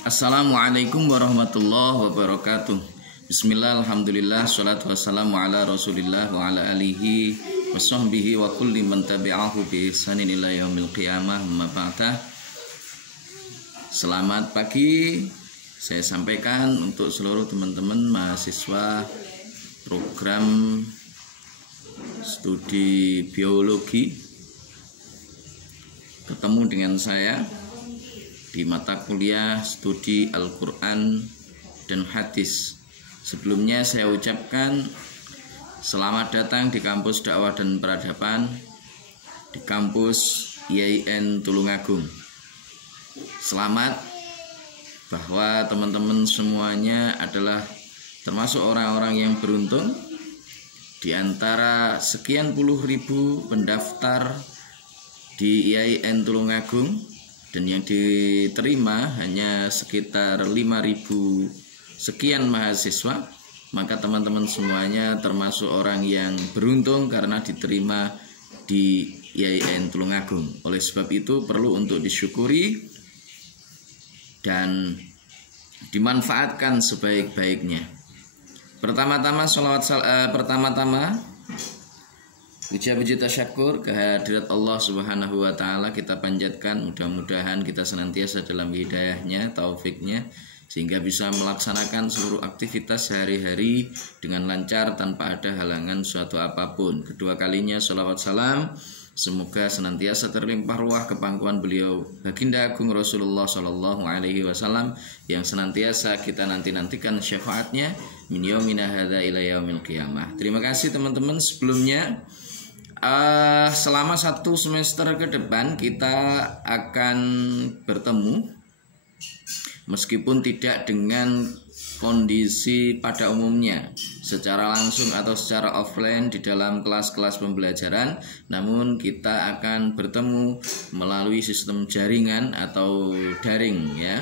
Assalamualaikum warahmatullahi wabarakatuh. Bismillah, alhamdulillah, salatu wassalamu ala rasulillah wa ala alihi wa sahbihi wa kulli man tabi'ahu bi ihsanin ila yaumil qiyamah, amma ba'da. Selamat pagi, saya sampaikan untuk seluruh teman-teman mahasiswa program studi biologi. Ketemu dengan saya di mata kuliah studi Al-Quran dan Hadis. Sebelumnya saya ucapkan selamat datang di kampus dakwah dan peradaban di kampus IAIN Tulungagung. Selamat bahwa teman-teman semuanya adalah termasuk orang-orang yang beruntung di antara sekian puluh ribu pendaftar di IAIN Tulungagung, dan yang diterima hanya sekitar 5.000 sekian mahasiswa. Maka teman-teman semuanya termasuk orang yang beruntung karena diterima di IAIN Tulungagung. Oleh sebab itu perlu untuk disyukuri dan dimanfaatkan sebaik-baiknya. Pertama-tama puji tasyakur kehadirat Allah Subhanahu wa Ta'ala kita panjatkan. Mudah-mudahan kita senantiasa dalam hidayahnya, taufiknya, sehingga bisa melaksanakan seluruh aktivitas sehari-hari dengan lancar tanpa ada halangan suatu apapun. Kedua kalinya sholawat salam semoga senantiasa terlimpah ruah kepangkuan beliau Baginda Agung Rasulullah Shallallahu Alaihi Wasallam yang senantiasa kita nantikan syafaatnya min yaumina hadza ila yaumil qiyamah. Terima kasih teman-teman. Sebelumnya selama 1 semester ke depan kita akan bertemu, meskipun tidak dengan kondisi pada umumnya secara langsung atau secara offline di dalam kelas-kelas pembelajaran, namun kita akan bertemu melalui sistem jaringan atau daring, ya,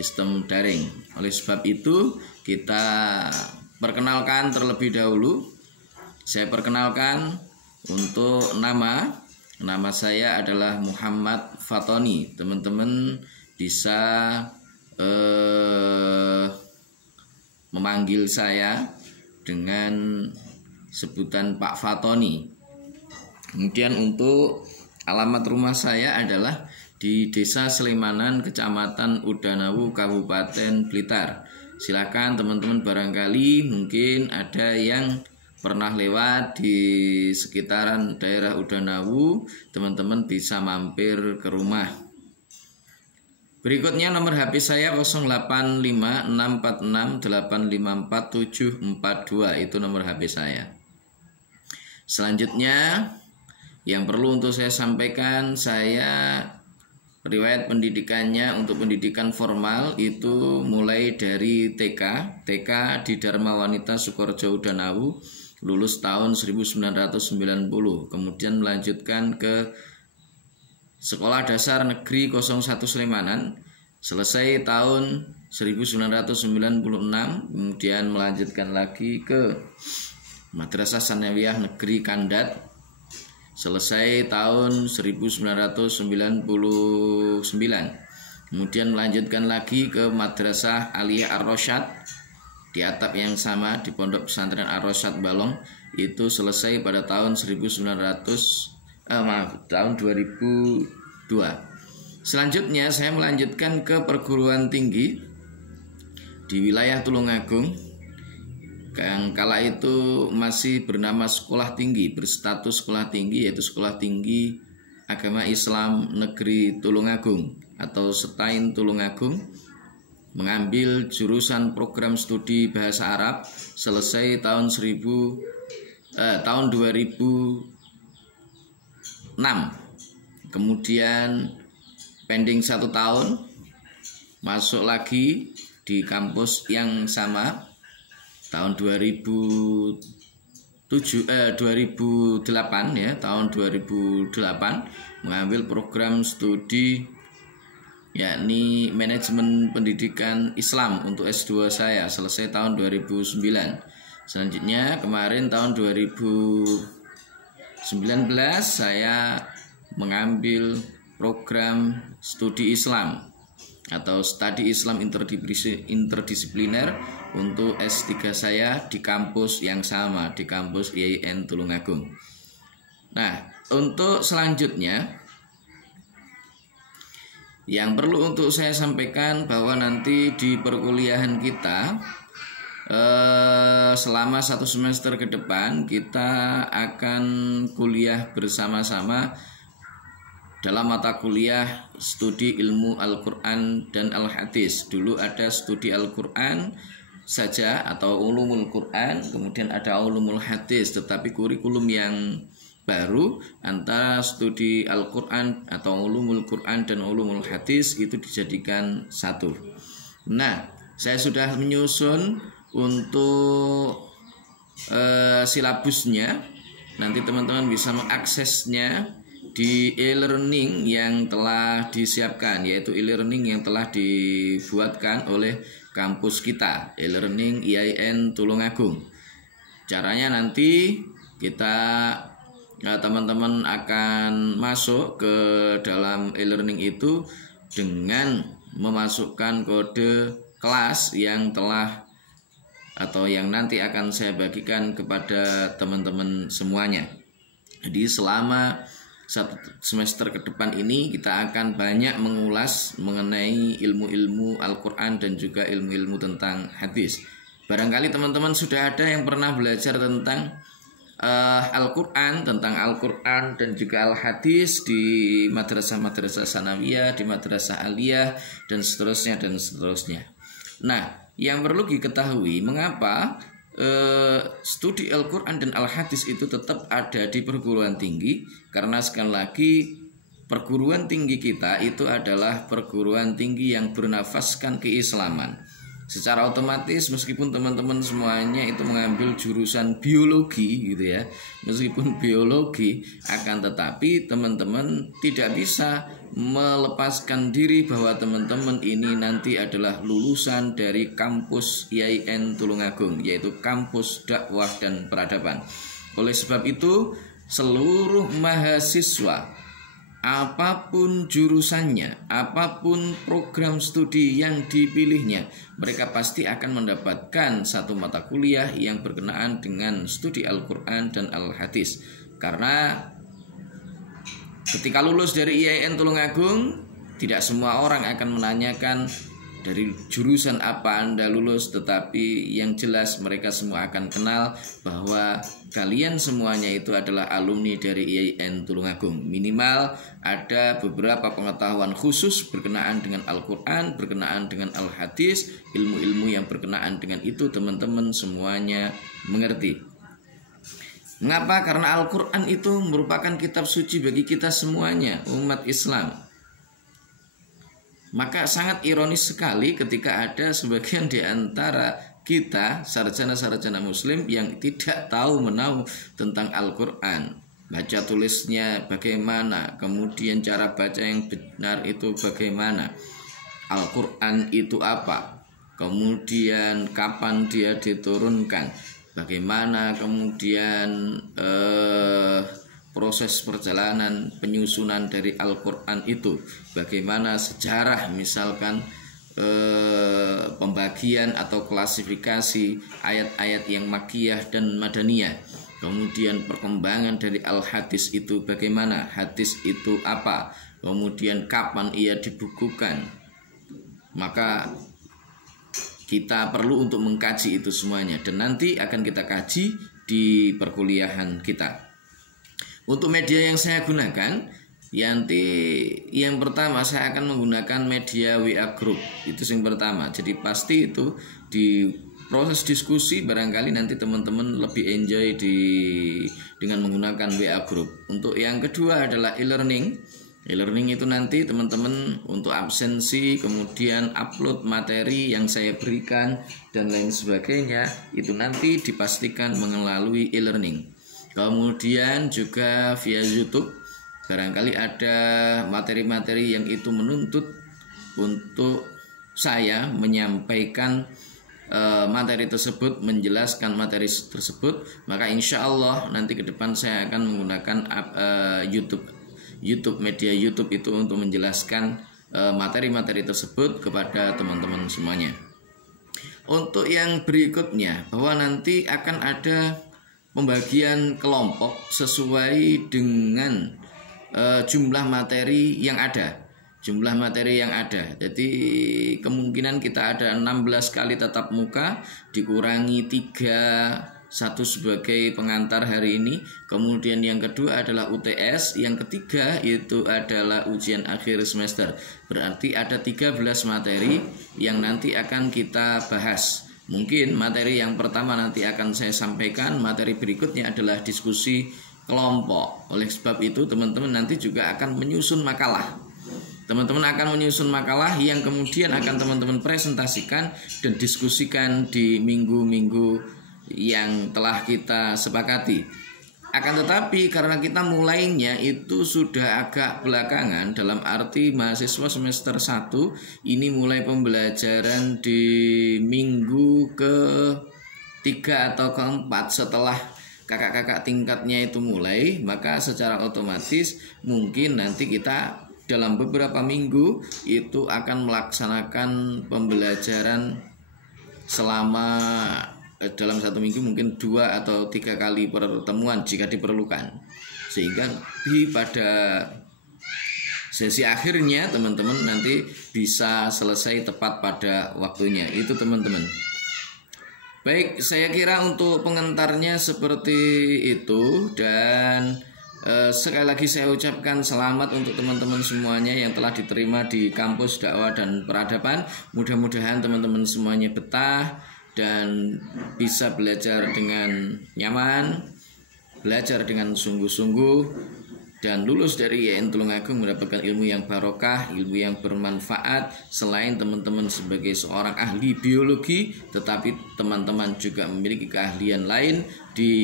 sistem daring. Oleh sebab itu kita perkenalkan terlebih dahulu. Saya perkenalkan untuk nama saya adalah Muhammad Fatoni. Teman-teman bisa memanggil saya dengan sebutan Pak Fatoni. Kemudian untuk alamat rumah saya adalah di Desa Selimanan, Kecamatan Udanawu, Kabupaten Blitar. Silakan teman-teman, barangkali mungkin ada yang pernah lewat di sekitaran daerah Udanawu, teman-teman bisa mampir ke rumah. Berikutnya nomor HP saya 085646854742, itu nomor HP saya. Selanjutnya yang perlu untuk saya sampaikan, saya riwayat pendidikannya untuk pendidikan formal itu mulai dari TK di Dharma Wanita Sukorejo Udanawu, lulus tahun 1990, kemudian melanjutkan ke Sekolah Dasar Negeri 01 Selimanan, selesai tahun 1996, kemudian melanjutkan lagi ke Madrasah Sanawiyah Negeri Kandat, selesai tahun 1999, kemudian melanjutkan lagi ke Madrasah Aliyah Ar-Rasyad di atap yang sama di Pondok Pesantren Ar-Rasyad Balong, itu selesai pada tahun 2002. Selanjutnya saya melanjutkan ke perguruan tinggi di wilayah Tulungagung, yang kala itu masih bernama sekolah tinggi, berstatus sekolah tinggi, yaitu Sekolah Tinggi Agama Islam Negeri Tulungagung atau STAIN Tulungagung, mengambil jurusan program studi bahasa Arab, selesai tahun 2006. Kemudian pending 1 tahun, masuk lagi di kampus yang sama tahun 2008, ya, tahun 2008 mengambil program studi yakni manajemen pendidikan Islam untuk S2 saya, selesai tahun 2009. Selanjutnya kemarin tahun 2019 saya mengambil program studi Islam atau Studi Islam Interdisipliner untuk S3 saya di kampus yang sama, di kampus IAIN Tulungagung. Nah, untuk selanjutnya yang perlu untuk saya sampaikan bahwa nanti di perkuliahan kita selama 1 semester ke depan kita akan kuliah bersama-sama dalam mata kuliah studi ilmu Al-Quran dan Al-Hadis. Dulu ada studi Al-Quran saja atau ulumul Quran, kemudian ada ulumul hadis, tetapi kurikulum yang baru antara studi Al-Quran atau ulumul Quran dan ulumul hadis itu dijadikan satu. Nah, saya sudah menyusun untuk silabusnya. Nanti teman-teman bisa mengaksesnya di e-learning yang telah disiapkan, yaitu e-learning yang telah dibuatkan oleh kampus kita, e-learning IAIN Tulungagung. Caranya nanti teman-teman akan masuk ke dalam e-learning itu dengan memasukkan kode kelas yang telah atau yang nanti akan saya bagikan kepada teman-teman semuanya. Jadi selama 1 semester ke depan ini kita akan banyak mengulas mengenai ilmu-ilmu Al-Quran dan juga ilmu-ilmu tentang hadis. Barangkali teman-teman sudah ada yang pernah belajar tentang Al-Quran, dan juga Al-Hadis di madrasah-madrasah sanawiyah, di madrasah aliyah, dan seterusnya. Nah, yang perlu diketahui mengapa studi Al-Quran dan Al-Hadis itu tetap ada di perguruan tinggi, karena sekali lagi perguruan tinggi kita itu adalah perguruan tinggi yang bernafaskan keislaman. Secara otomatis meskipun teman-teman semuanya itu mengambil jurusan biologi gitu ya, meskipun biologi, akan tetapi teman-teman tidak bisa melepaskan diri bahwa teman-teman ini nanti adalah lulusan dari kampus IAIN Tulungagung, yaitu kampus dakwah dan peradaban. Oleh sebab itu seluruh mahasiswa, apapun jurusannya, apapun program studi yang dipilihnya, mereka pasti akan mendapatkan satu mata kuliah yang berkenaan dengan studi Al-Quran dan Al-Hadis. Karena ketika lulus dari IAIN Tulungagung, tidak semua orang akan menanyakan dari jurusan apa Anda lulus, tetapi yang jelas mereka semua akan kenal bahwa kalian semuanya itu adalah alumni dari IAIN Tulungagung. Minimal ada beberapa pengetahuan khusus berkenaan dengan Al-Quran, berkenaan dengan Al-Hadis, ilmu-ilmu yang berkenaan dengan itu teman-teman semuanya mengerti. Mengapa? Karena Al-Quran itu merupakan kitab suci bagi kita semuanya, umat Islam. Maka sangat ironis sekali ketika ada sebagian di antara kita, sarjana-sarjana muslim, yang tidak tahu menahu tentang Al-Quran. Baca tulisnya bagaimana, kemudian cara baca yang benar itu bagaimana, Al-Quran itu apa, kemudian kapan dia diturunkan, bagaimana kemudian proses perjalanan penyusunan dari Al-Quran itu, bagaimana sejarah misalkan pembagian atau klasifikasi ayat-ayat yang makkiyah dan madaniyah, kemudian perkembangan dari Al-Hadis itu bagaimana, hadis itu apa, kemudian kapan ia dibukukan. Maka kita perlu untuk mengkaji itu semuanya, dan nanti akan kita kaji di perkuliahan kita. Untuk media yang saya gunakan, yang pertama saya akan menggunakan media WA Group. Itu yang pertama. Jadi pasti itu di proses diskusi barangkali nanti teman-teman lebih enjoy dengan menggunakan WA Group. Untuk yang kedua adalah e-learning. E-learning itu nanti teman-teman untuk absensi, kemudian upload materi yang saya berikan dan lain sebagainya, itu nanti dipastikan melalui e-learning. Kemudian juga via YouTube, barangkali ada materi-materi yang itu menuntut untuk saya menyampaikan materi tersebut, menjelaskan materi tersebut, maka insya Allah nanti ke depan saya akan menggunakan YouTube, media YouTube itu untuk menjelaskan materi-materi tersebut kepada teman-teman semuanya. Untuk yang berikutnya, bahwa nanti akan ada pembagian kelompok sesuai dengan jumlah materi yang ada. Jadi kemungkinan kita ada 16 kali tatap muka dikurangi 3, 1 sebagai pengantar hari ini. Kemudian yang kedua adalah UTS. Yang ketiga itu adalah ujian akhir semester. Berarti ada 13 materi yang nanti akan kita bahas. Mungkin materi yang pertama nanti akan saya sampaikan. Materi berikutnya adalah diskusi kelompok. Oleh sebab itu teman-teman nanti juga akan menyusun makalah. Teman-teman akan menyusun makalah yang kemudian akan teman-teman presentasikan dan diskusikan di minggu-minggu yang telah kita sepakati. Akan tetapi karena kita mulainya itu sudah agak belakangan, dalam arti mahasiswa semester 1 ini mulai pembelajaran di minggu ke-3 atau ke-4 setelah kakak-kakak tingkatnya itu mulai, maka secara otomatis mungkin nanti kita dalam beberapa minggu itu akan melaksanakan pembelajaran selama dalam 1 minggu mungkin 2 atau 3 kali pertemuan jika diperlukan, sehingga pada sesi akhirnya teman-teman nanti bisa selesai tepat pada waktunya. Itu teman-teman. Baik, saya kira untuk pengantarnya seperti itu, dan sekali lagi saya ucapkan selamat untuk teman-teman semuanya yang telah diterima di kampus dakwah dan peradaban. Mudah-mudahan teman-teman semuanya betah dan bisa belajar dengan nyaman, belajar dengan sungguh-sungguh, dan lulus dari IAIN Tulungagung mendapatkan ilmu yang barokah, ilmu yang bermanfaat. Selain teman-teman sebagai seorang ahli biologi, tetapi teman-teman juga memiliki keahlian lain di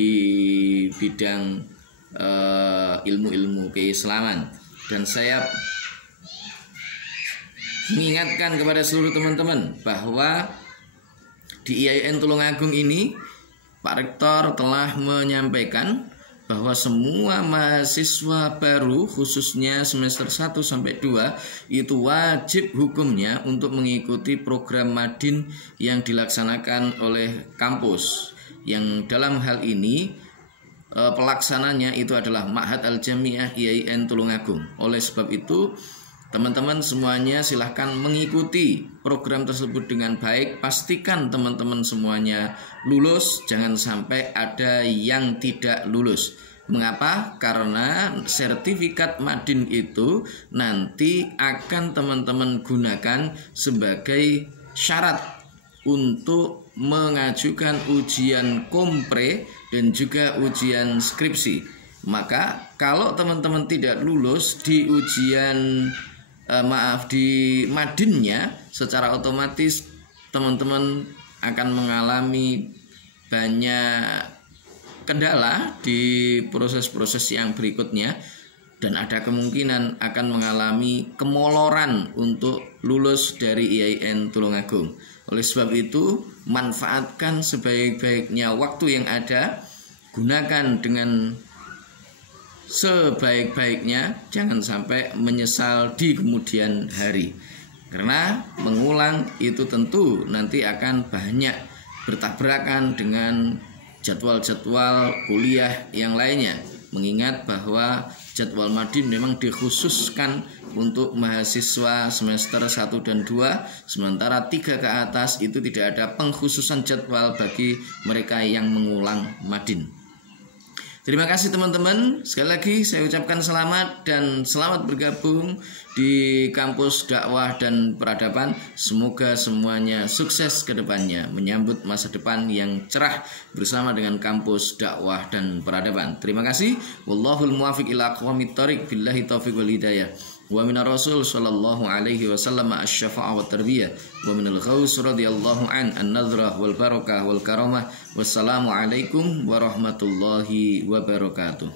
bidang ilmu-ilmu keislaman. Dan saya mengingatkan kepada seluruh teman-teman bahwa di IAIN Tulungagung ini Pak Rektor telah menyampaikan bahwa semua mahasiswa baru khususnya semester 1 sampai 2 itu wajib hukumnya untuk mengikuti program Madin yang dilaksanakan oleh kampus, yang dalam hal ini pelaksananya itu adalah Ma'had Al-Jami'ah IAIN Tulungagung. Oleh sebab itu teman-teman semuanya silahkan mengikuti program tersebut dengan baik. Pastikan teman-teman semuanya lulus, jangan sampai ada yang tidak lulus. Mengapa? Karena sertifikat Madin itu nanti akan teman-teman gunakan sebagai syarat untuk mengajukan ujian kompre dan juga ujian skripsi. Maka kalau teman-teman tidak lulus di ujian di Madinnya, secara otomatis teman-teman akan mengalami banyak kendala di proses-proses yang berikutnya, dan ada kemungkinan akan mengalami kemoloran untuk lulus dari IAIN Tulungagung. Oleh sebab itu, manfaatkan sebaik-baiknya waktu yang ada, gunakan dengan sebaik-baiknya, jangan sampai menyesal di kemudian hari. Karena mengulang itu tentu nanti akan banyak bertabrakan dengan jadwal-jadwal kuliah yang lainnya. Mengingat bahwa jadwal Madin memang dikhususkan untuk mahasiswa semester 1 dan 2, sementara 3 ke atas itu tidak ada pengkhususan jadwal bagi mereka yang mengulang Madin. Terima kasih teman-teman. Sekali lagi saya ucapkan selamat dan selamat bergabung di kampus dakwah dan peradaban. Semoga semuanya sukses ke depannya menyambut masa depan yang cerah bersama dengan kampus dakwah dan peradaban. Terima kasih. Wallahul muwaffiq ila aqwamit thoriq. Billahi taufiq wal hidayah. Wa minar rasul sallallahu alaihi wasallam asy-syafa'ah wa tarbiyah wa minal ghaus radhiyallahu an-nadrah wal barakah wal karamah. Wassalamu alaikum warahmatullahi wabarakatuh.